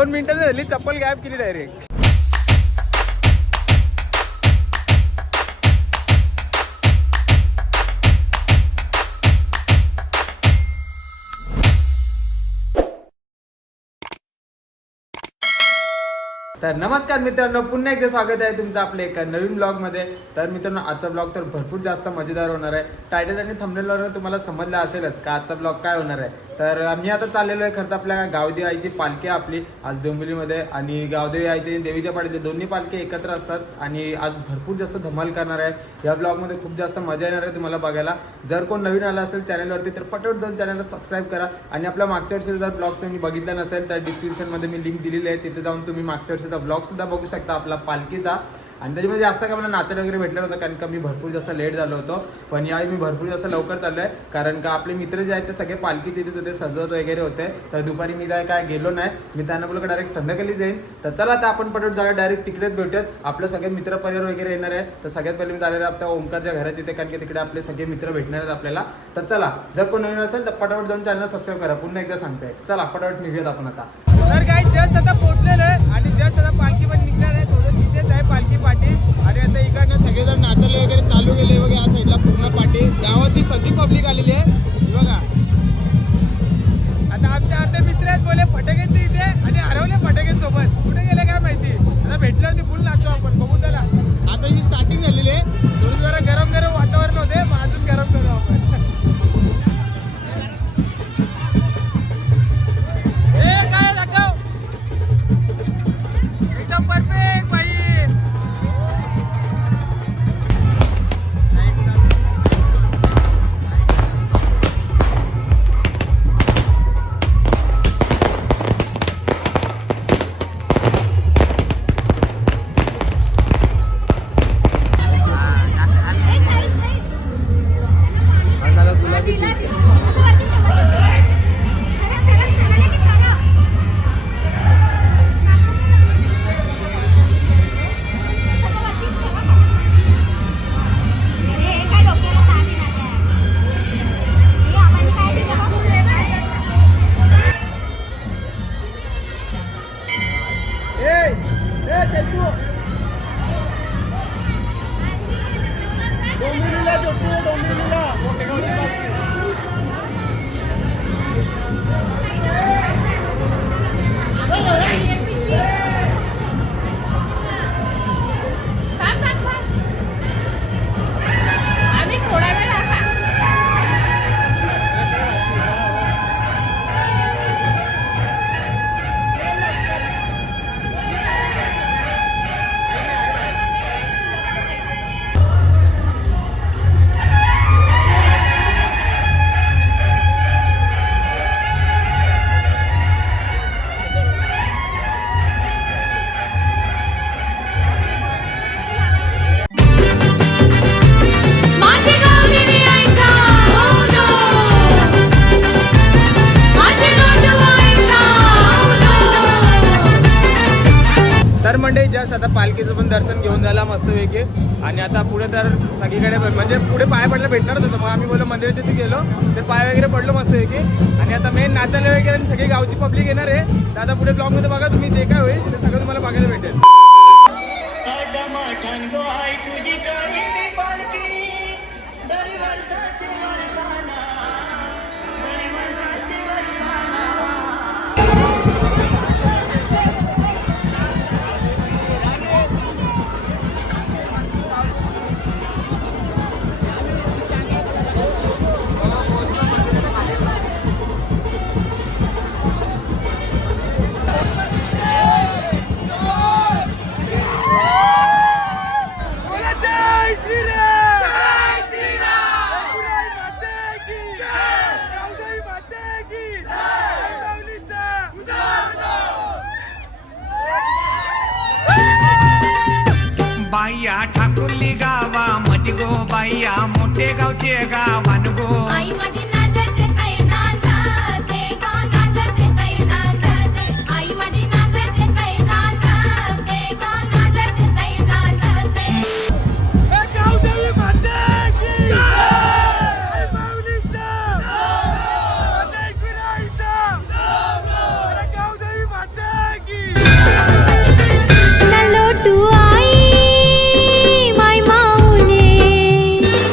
दोन मिनिटं झाली चप्पल गायब केली डायरेक्ट तर नमस्कार मित्रांनो पुन्हा एकदा स्वागत आहे तुमचं आपल्या एका नवीन ब्लॉगमध्ये तर मित्रांनो आजचा ब्लॉग तर भरपूर जास्त मजेदार होणार आहे. टायटल आणि थंबनेलवर तुम्हाला समजलं असेलच का आजचा ब्लॉग काय होणार आहे. तर आम्ही आता चाललेलो आहे खरं तर आपल्या गावदेवी आईची पालखी आपली आज डोंबिवलीमध्ये. आणि गावदेवी आईची देवीच्या पाडीचे दोन्ही पालखी एकत्र असतात आणि आज भरपूर जास्त धमाल करणार आहे. या ब्लॉगमध्ये खूप जास्त मजा येणार आहे तुम्हाला बघायला. जर कोण नवीन आला असेल चॅनलवरती तर पटवट जाऊन चॅनलला सबस्क्राईब करा. आणि आपल्या मागच्या वर्षीचा जर ब्लॉग तुम्ही बघितला नसेल तर डिस्क्रिप्शनमध्ये मी लिंक दिलेली आहे. तिथे जाऊन तुम्ही मागच्या वर्षी ब्लॉग सुद्धा बघू शकता आपला पालखीचा. आणि त्याच्यामध्ये जास्त काय मला नाचायला वगैरे भेटलं नव्हतं कारण का मी भरपूर जास्त लेट झालो होतो. पण यावेळी मी भरपूर जास्त लवकर चाललो आहे कारण का आपले मित्र जे आहेत ते सगळे पालखीचे तिथे होते सजवत वगैरे होते. तर दुपारी मी काय काय गेलो नाही. मी त्यांना बोललो डायरेक्ट संध्याकाळी जाईन. तर चला आता आपण पटवट जाऊया डायरेक्ट तिकडेच भेटूयात. आपले सगळे मित्र परिवार वगैरे येणार आहे. तर सगळ्यात पहिले मी झालेलं आपल्या ओंकारच्या घराचे ते कारण की तिकडे आपले सगळे मित्र भेटणार आहेत आपल्याला. तर चला जर कोण नवीन असेल तर पटापट जाऊन चॅनल सबस्क्राईब करा. पुन्हा एकदा सांगते. चला पटापट निघूयात आपण आता. तर काय जस्ट आता पोहोचलेलं आहे आणि जस्ट आता पालखी पण निघणार आहे. आणि आता इकडनं सगळेजण नाचले वगैरे चालू गेले बघा या साईडला पूर्ण पाठी गावातली सगळी पब्लिक आलेली आहे. बघा. आता आमच्या अर्धे मित्र आहेत बोले फटाक्यांचे इथे आणि हरवले फटाक्यांसोबत. कुठे गेले काय माहिती? आता भेटल्यावरती फुल नाचू आपण. बघू चला. आता ही स्टार्टिंग झालेली आहे. थोडी जरा गरम गरम वातावरण होते मग अजून गरम करू आपण. मंदिराच्या ते पाय वगैरे पडलो मस्त की आणि आता मेन नाचायला वगैरे आणि सगळी गावची पब्लिक येणार आहे. तर आता पुढे ब्लॉगमध्ये बघा तुम्ही जे काय होईल ते सगळं तुम्हाला बघायला भेटेल. मोठे गावचे गावान गो आई माझी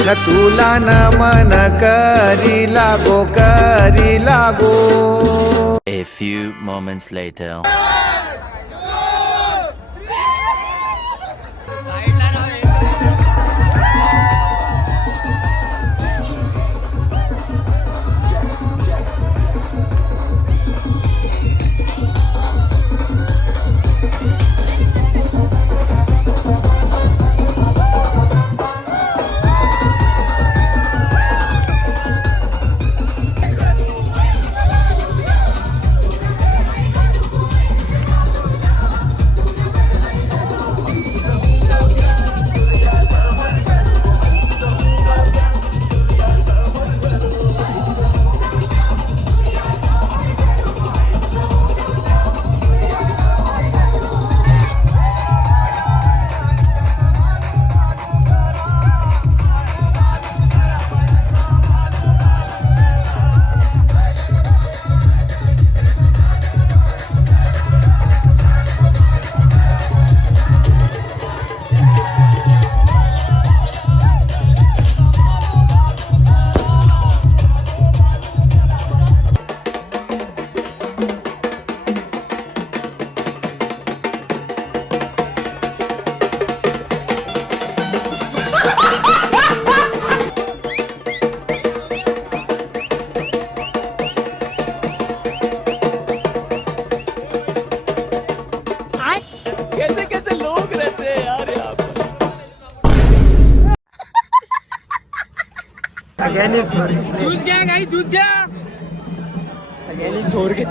न तुला नमन करी लागो करी लागो A few moments later.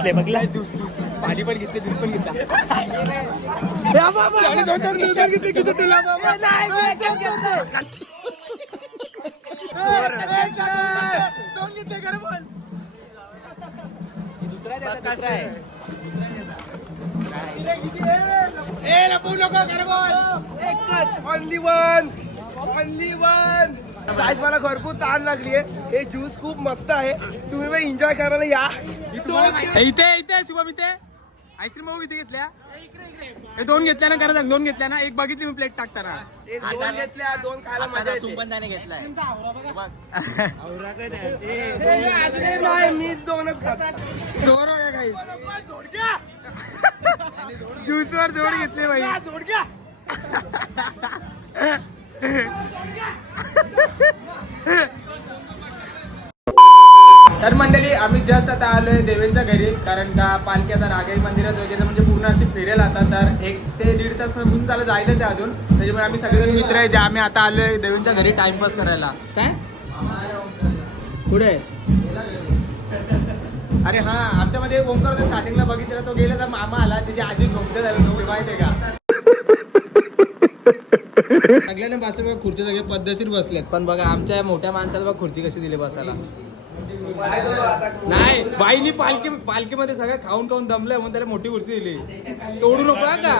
घेतले बघला ज्यूस ज्यूस ज्यूस. पाणी पण घेतले ज्यूस पण घेतला. ओनली वन ओनली वन आज मला भरपूर ताण लागली आहे हे ज्यूस खूप मस्त आहे. तुम्ही पण एन्जॉय करायला या. इथे इथे शुभम इथे. आईस्क्रीम बघू किती घेतल्या. हे दोन घेतल्या ना करा दोन घेतल्या ना. एक बघितली मी प्लेट टाकताना. एक दोन घेतल्या दोन खायला मजा येते. ए, नाही? मी दोनच खात. जोर काही ज्यूस वर जोड घेतले बाई. तर मंडळी आम्ही जस्ट आता आलोय देवेंच्या घरी कारण का पालखी आता रागाई मंदिरात वगैरे म्हणजे पूर्ण अशी फिरेल आता तर एक ते दीड तास म्हणून चालू जायलाच आहे अजून. त्याच्यामुळे आम्ही सगळेजण मित्र आहे जे आम्ही आता आलोय देवेंच्या घरी टाइमपास करायला. काय? पुढे अरे हा आमच्यामध्ये ओमकार स्टार्टिंगला बघितलं तो गेला तर मामा आला त्याची आजी झोपते झालं तुम्ही माहिती आहे का? सगळ्यांना बस बघा सगळे पद्धतशीर बसलेत. पण बघा आमच्या मोठ्या माणसाला बघा खुर्ची कशी दिली बसायला. नाही बाईनी पालखी पालखीमध्ये सगळं खाऊन खाऊन दमलंय म्हणून त्याला मोठी खुर्ची दिली. तोडू नको का?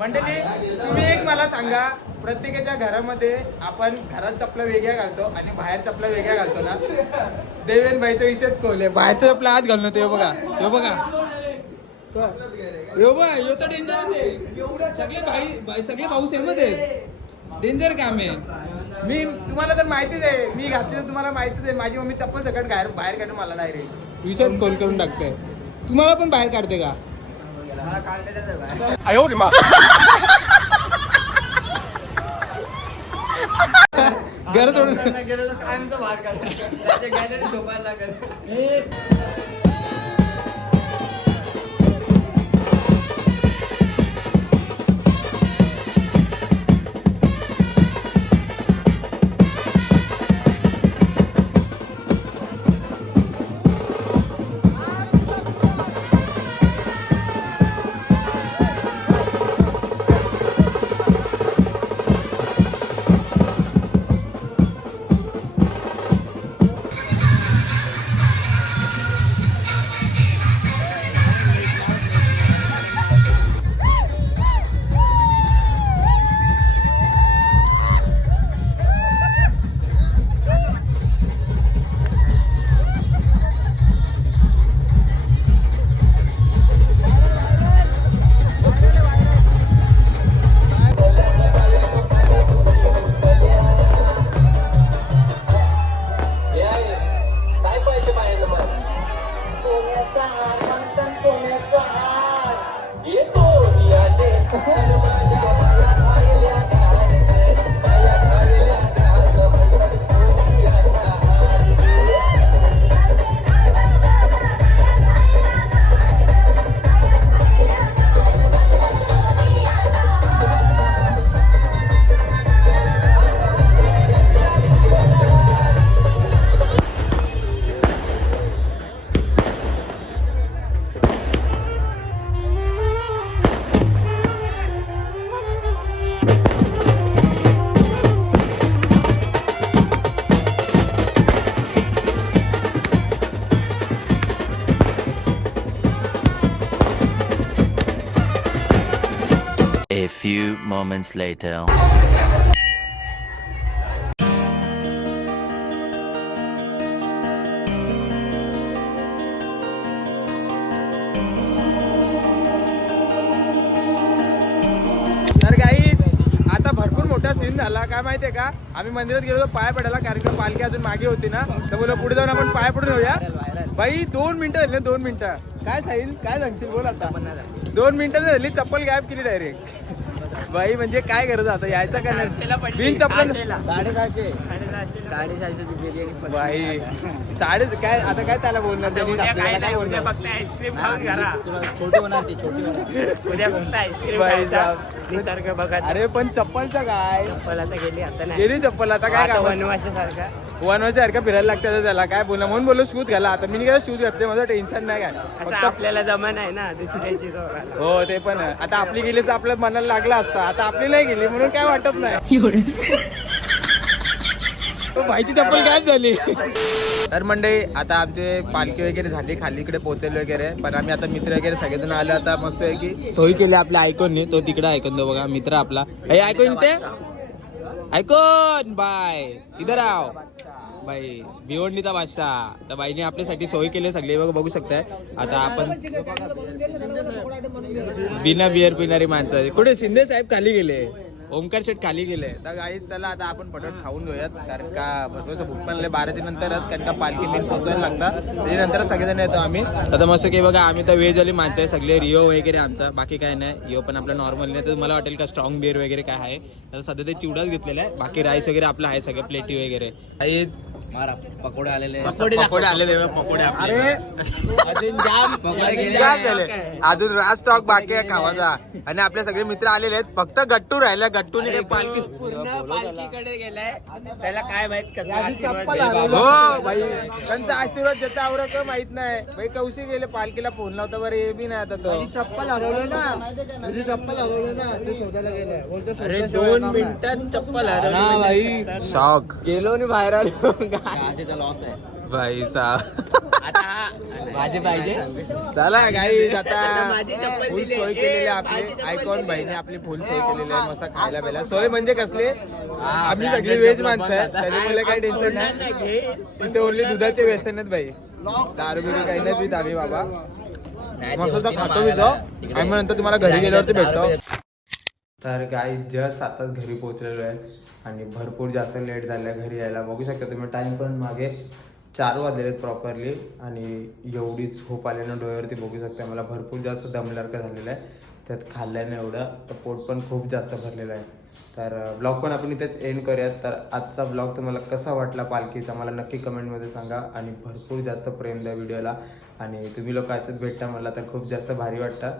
मंडळी तुम्ही एक मला सांगा प्रत्येकाच्या घरामध्ये आपण घरात चपला वेगळ्या घालतो आणि बाहेर चपला वेगळ्या घालतो ना? देवेन भाईचा विषयच खोले बाहेरचा चपला आत घालून ते बघा हे बघा. यो बा यो तर डेंजरच आहे. सगळे भाई भाई सगळे भाऊ सेमच आहेत. डेंजर काम आहे. मी तुम्हाला तर माहितीच आहे. मी घातली तर तुम्हाला माहितीच आहे. माझी मम्मी चप्पल सगळं बाहेर बाहेर काढून मला डायरेक्ट विषय कॉल करून टाकते. तुम्हाला पण बाहेर काढते का? घर सोडून A Okay. Moments later. तर काही आता भरपूर मोठा सीन झाला. काय माहितीये का? आम्ही मंदिरात गेलो पाय पडायला कारण का पालखी अजून मागे होती ना. तर बोला पुढे जाऊन आपण पाय पडून येऊया. बाई दोन मिनिटं झाली ना, दोन मिनिटं. काय साहिल? काय सांगशील? बोल आता. दोन मिनिटं झाली चप्पल गायब केली डायरेक्ट बाई म्हणजे काय करत आता? यायचं का नाही? बिन चप्पल बाई साडे काय आता काय त्याला बोलणार त्यांनी आपल्याला काय बोलणार? आईस्क्रीम खाऊन घरा. छोटी होणार ती छोटी होणार. उद्या फक्त आईस्क्रीम बाई खायचा साहेब. निसर्ग बघायचा. अरे पण चप्पलचं काय? चप्पल आता गेली आता नाही. गेली चप्पल आता काय आता काय वनवासासारखा. फिरायला लागतं त्याला काय बोलला म्हणून बोललो शूज घाला. आता मी काय शूज घातले माझं टेन्शन नाही काय. असं फक्त आपल्याला जमान आहे ना दुसऱ्याची. हो ते पण आहे. आता आपली गेली तर आपल्या मनाला लागला असता. आता आपली नाही गेली म्हणून काय वाटत नाही. तो भाईची चप्पल काय झाली. तर मंडळी आता आमचे पालखी वगैरे झाली खाली इकडे पोहोचले वगैरे. पण आम्ही आता मित्र वगैरे सगळेजण आलो आता मस्त आहे की सोयी केली आपल्या ऐकून तो तिकडे ऐकून दो बघा मित्र आपला. हे ऐकून ते ऐकून बाय. इधर आव बाई भिवंडीचा बादशाह. तर बाईने आपल्यासाठी सोय केली सगळी बघ बघू शकताय. आता आपण बिना बिअर पिणारी माणसं. कुठे शिंदे साहेब खाली गेले? ओमकार शेठ खाली गेले. तर गाई चला आता आपण पटवट खाऊन घेऊयात. कारण का भरपूर भूक पण बाराच्या नंतरच कारण का पालखी मेन पोहोचायला लागतात. त्याच्यानंतर सगळेजण येतो आम्ही. आता मस्त की बघा आम्ही तर वेज वाली माणसं आहे सगळे रिओ वगैरे आमचा बाकी काय नाही. यो पण आपलं नॉर्मल नाही. तर मला वाटेल का स्ट्रॉंग बिअर वगैरे काय आहे. तर सध्या ते चिवडाच घेतलेला आहे. बाकी राईस वगैरे आपलं आहे सगळं प्लेटी वगैरे. पकोडे आलेले पकोडे आले पकोडे अरे अजून जाम काय झाले अजून राज स्टॉक बाकी आहे खावाचा. आणि आपले सगळे मित्र आलेले आहेत. फक्त गट्टू राहिला. गट्टूने काही पालखी पूर्ण पालखीकडे गेलाय. त्याला काय माहीत कसा आशीर्वाद देईल हो. भाई त्यांचा आशीर्वाद देता आवडा का माहीत नाही. भाई कौशी गेले पालखीला फोन लावता बरं हे बी नाही आता तो. चप्पल हरवलं ना. तुझी चप्पल हरवलं ना. ते शोधायला गेले. बोलतो अरे दोन मिनिटात चप्पल हरवली. शॉक. गेलो आणि बाहेर आलो. आशेचा लॉस आहे. भाई साहब. आता माझे पाहिजे? चला आता चप्पल फुल दिली. सोय केलेली आपली. आयकॉन. भाईने आपली फुल सोय केलेली आहे मस्त खायला प्यायला. सोय म्हणजे कसली? आम्ही सगळी व्हेज माणसं आहे त्याच्यामुळे काही टेन्शन नाही. तिथे ओनली दुधाचे व्यसन आहेत भाई. दारू बिरू काही नाही आम्ही बाबा. मस्त खातो पितो. आणि मग नंतर तुम्हाला घरी गेल्यावरती भेटतो. तर काय जस्ट आताच घरी पोहोचलेलो आहे. आणि भरपूर जास्त लेट झालं आहे घरी यायला. बघू शकता तुम्ही टाईम पण मागे चार वाजलेत आहेत प्रॉपरली आणि एवढी झोप आली ना डोळ्यावरती बघू शकता मला भरपूर जास्त दमल्यासारखं झालेलं आहे. त्यात खाल्ल्यानं एवढं तर पोट पण खूप जास्त भरलेलं आहे. तर ब्लॉग पण आपण इथेच एंड करूयात. तर आजचा ब्लॉग तुम्हाला कसा वाटला पालखीचा मला नक्की कमेंटमध्ये सांगा. आणि भरपूर जास्त प्रेम द्या व्हिडिओला आणि तुम्ही लोक असेच भेटता मला तर खूप जास्त भारी वाटतं.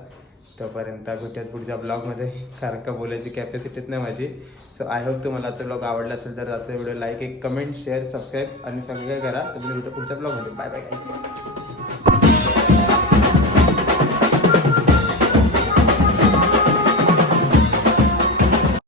तोपर्यंत भेटूयात पुढच्या ब्लॉगमध्ये कारण का बोलायची कॅपॅसिटीच नाही माझी. सो आय होप तुम्हाला आजचा ब्लॉग आवडला असेल तर आजचा व्हिडिओ लाईक एक कमेंट शेअर सबस्क्राईब आणि सगळं काय करा. तुम्ही भेटू पुढच्या ब्लॉगमध्ये बाय बाय